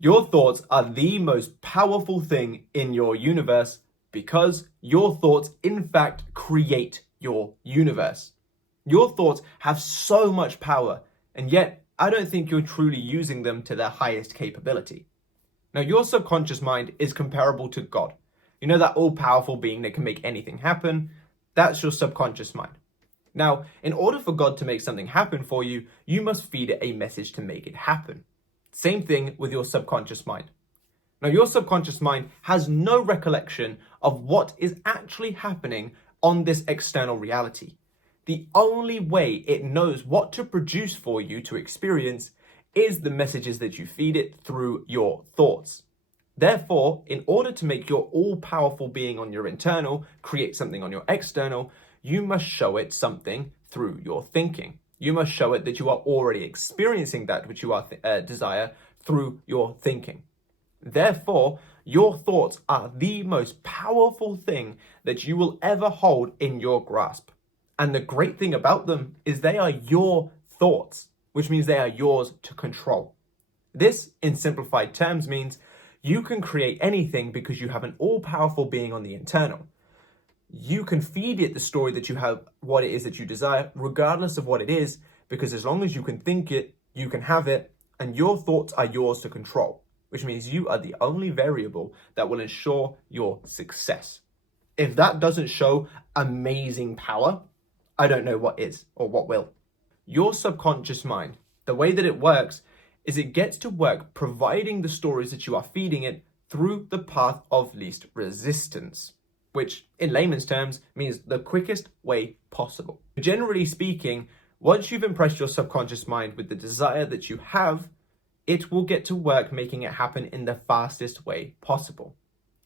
Your thoughts are the most powerful thing in your universe because your thoughts, in fact, create your universe. Your thoughts have so much power, and yet I don't think you're truly using them to their highest capability. Now, your subconscious mind is comparable to God. You know, that all-powerful being that can make anything happen? That's your subconscious mind. Now, in order for God to make something happen for you, you must feed it a message to make it happen. Same thing with your subconscious mind. Now, your subconscious mind has no recollection of what is actually happening on this external reality. The only way it knows what to produce for you to experience is the messages that you feed it through your thoughts. Therefore, in order to make your all-powerful being on your internal create something on your external, you must show it something through your thinking. You must show it that you are already experiencing that which you desire through your thinking. Therefore, your thoughts are the most powerful thing that you will ever hold in your grasp. And the great thing about them is they are your thoughts, which means they are yours to control. This, in simplified terms, means you can create anything because you have an all-powerful being on the internal. You can feed it the story that you have, what it is that you desire, regardless of what it is, because as long as you can think it, you can have it, and your thoughts are yours to control, which means you are the only variable that will ensure your success. If that doesn't show amazing power, I don't know what is or what will. Your subconscious mind, the way that it works is it gets to work providing the stories that you are feeding it through the path of least resistance, which in layman's terms means the quickest way possible. Generally speaking, once you've impressed your subconscious mind with the desire that you have, it will get to work making it happen in the fastest way possible.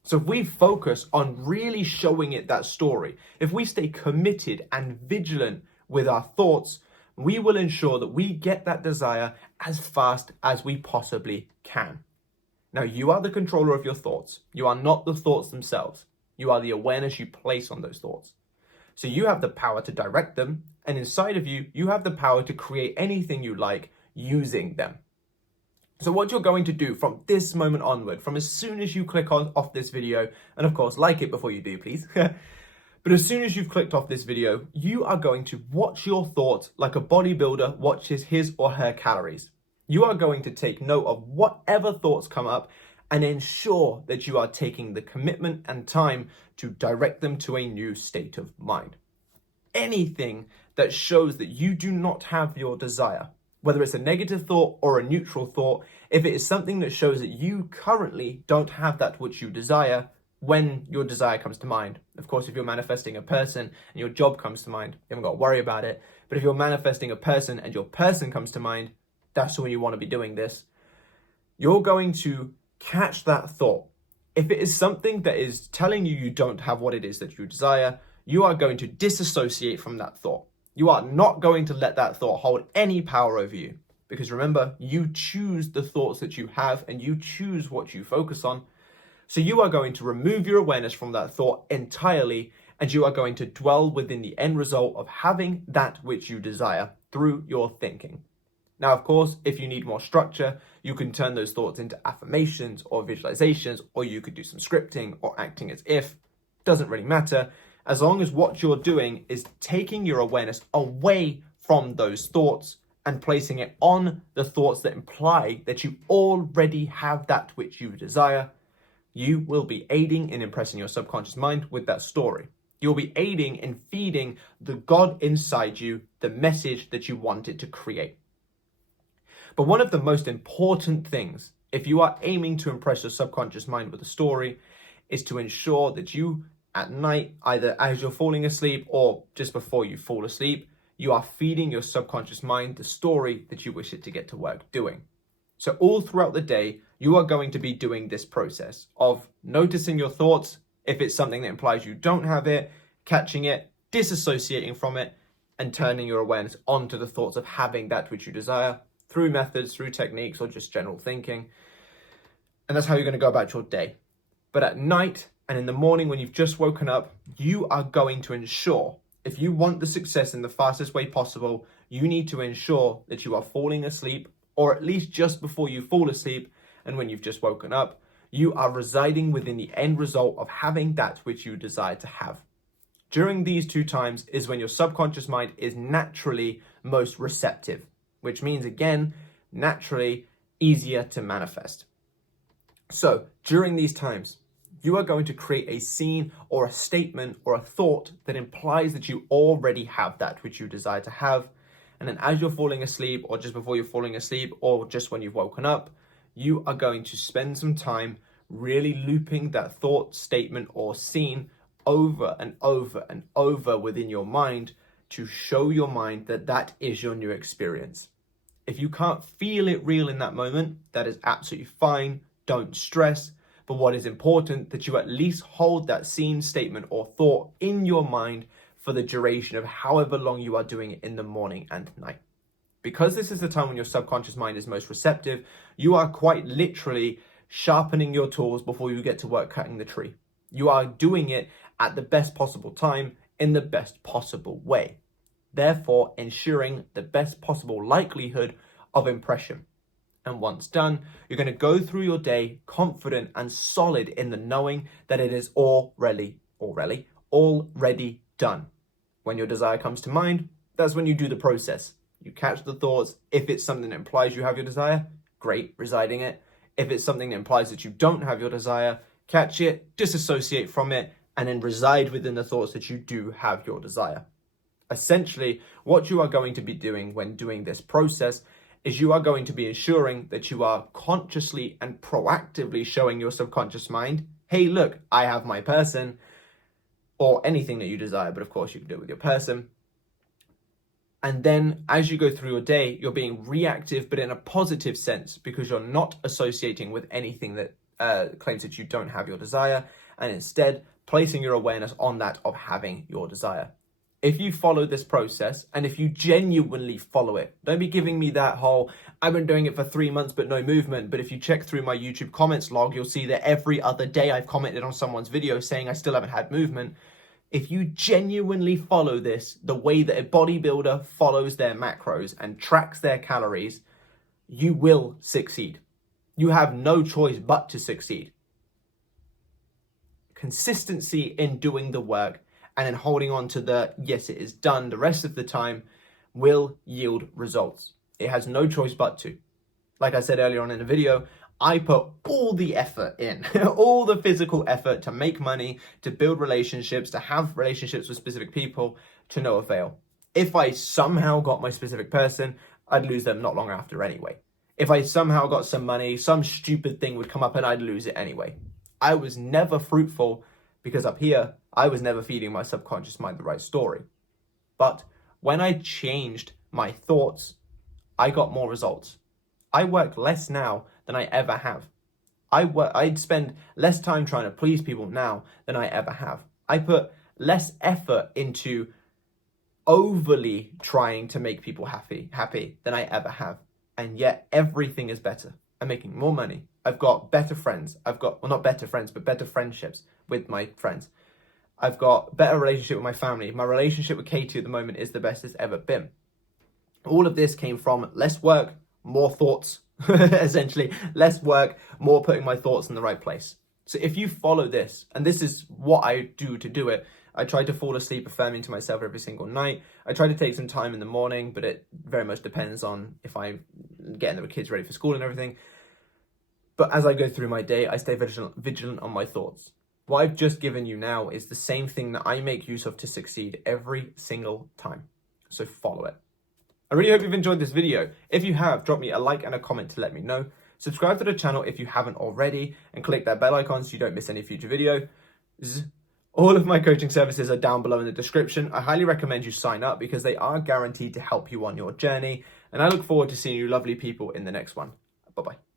So if we focus on really showing it that story, if we stay committed and vigilant with our thoughts, we will ensure that we get that desire as fast as we possibly can. Now, you are the controller of your thoughts. You are not the thoughts themselves. You are the awareness you place on those thoughts. So you have the power to direct them, and inside of you, you have the power to create anything you like using them. So what you're going to do from this moment onward, from as soon as you click off this video, and of course, like it before you do, please. But as soon as you've clicked off this video, you are going to watch your thoughts like a bodybuilder watches his or her calories. You are going to take note of whatever thoughts come up and ensure that you are taking the commitment and time to direct them to a new state of mind. Anything that shows that you do not have your desire, whether it's a negative thought or a neutral thought, if it is something that shows that you currently don't have that which you desire, when your desire comes to mind. Of course, if you're manifesting a person and your job comes to mind, you haven't got to worry about it. But if you're manifesting a person and your person comes to mind, that's when you want to be doing this. You're going to catch that thought. If it is something that is telling you you don't have what it is that you desire, you are going to disassociate from that thought. You are not going to let that thought hold any power over you. Because remember, you choose the thoughts that you have and you choose what you focus on. So you are going to remove your awareness from that thought entirely, and you are going to dwell within the end result of having that which you desire through your thinking. Now, of course, if you need more structure, you can turn those thoughts into affirmations or visualizations, or you could do some scripting or acting as if. Doesn't really matter, as long as what you're doing is taking your awareness away from those thoughts and placing it on the thoughts that imply that you already have that which you desire. You will be aiding in impressing your subconscious mind with that story. You'll be aiding in feeding the God inside you the message that you want it to create. But one of the most important things, if you are aiming to impress your subconscious mind with a story, is to ensure that you, at night, either as you're falling asleep or just before you fall asleep, you are feeding your subconscious mind the story that you wish it to get to work doing. So all throughout the day, you are going to be doing this process of noticing your thoughts, if it's something that implies you don't have it, catching it, disassociating from it, and turning your awareness onto the thoughts of having that which you desire through methods, through techniques, or just general thinking. And that's how you're going to go about your day. But at night and in the morning when you've just woken up, you are going to ensure, if you want the success in the fastest way possible, you need to ensure that you are falling asleep, or at least just before you fall asleep, and when you've just woken up, you are residing within the end result of having that which you desire to have. During these two times is when your subconscious mind is naturally most receptive, which means, again, naturally easier to manifest. So during these times, you are going to create a scene or a statement or a thought that implies that you already have that which you desire to have. And then as you're falling asleep, or just before you're falling asleep, or just when you've woken up, you are going to spend some time really looping that thought, statement, or scene over and over and over within your mind to show your mind that that is your new experience. If you can't feel it real in that moment, that is absolutely fine. Don't stress. But what is important, that you at least hold that scene, statement, or thought in your mind for the duration of however long you are doing it in the morning and night. Because this is the time when your subconscious mind is most receptive, you are quite literally sharpening your tools before you get to work cutting the tree. You are doing it at the best possible time in the best possible way, therefore ensuring the best possible likelihood of impression. And once done, you're going to go through your day confident and solid in the knowing that it is already done. When your desire comes to mind, that's when you do the process. You catch the thoughts. If it's something that implies you have your desire, great, residing it. If it's something that implies that you don't have your desire, catch it, disassociate from it, and then reside within the thoughts that you do have your desire. Essentially, what you are going to be doing when doing this process is you are going to be ensuring that you are consciously and proactively showing your subconscious mind, hey, look, I have my person, or anything that you desire, but of course you can do it with your person. And then as you go through your day, you're being reactive, but in a positive sense, because you're not associating with anything that claims that you don't have your desire, and instead placing your awareness on that of having your desire. If you follow this process, and if you genuinely follow it, don't be giving me that whole, I've been doing it for 3 months, but no movement. But if you check through my YouTube comments log, you'll see that every other day I've commented on someone's video saying I still haven't had movement. If you genuinely follow this, the way that a bodybuilder follows their macros and tracks their calories, you will succeed. You have no choice but to succeed. Consistency in doing the work and then holding on to the, yes, it is done the rest of the time, will yield results. It has no choice but to. Like I said earlier on in the video, I put all the effort in, all the physical effort to make money, to build relationships, to have relationships with specific people, to no avail. If I somehow got my specific person, I'd lose them not long after anyway. If I somehow got some money, some stupid thing would come up and I'd lose it anyway. I was never fruitful because up here, I was never feeding my subconscious mind the right story. But when I changed my thoughts, I got more results. I work less now than I ever have. I'd spend less time trying to please people now than I ever have. I put less effort into overly trying to make people happy than I ever have. And yet everything is better. I'm making more money. I've got better friends. Not better friends, but better friendships with my friends. I've got better relationship with my family. My relationship with Katie at the moment is the best it's ever been. All of this came from less work, more thoughts, essentially. Less work, more putting my thoughts in the right place. So if you follow this, and this is what I do to do it, I try to fall asleep affirming to myself every single night. I try to take some time in the morning, but it very much depends on if I'm getting the kids ready for school and everything. But as I go through my day, I stay vigilant on my thoughts. What I've just given you now is the same thing that I make use of to succeed every single time. So follow it. I really hope you've enjoyed this video. If you have, drop me a like and a comment to let me know. Subscribe to the channel if you haven't already, and click that bell icon so you don't miss any future videos. All of my coaching services are down below in the description. I highly recommend you sign up because they are guaranteed to help you on your journey. And I look forward to seeing you lovely people in the next one. Bye-bye.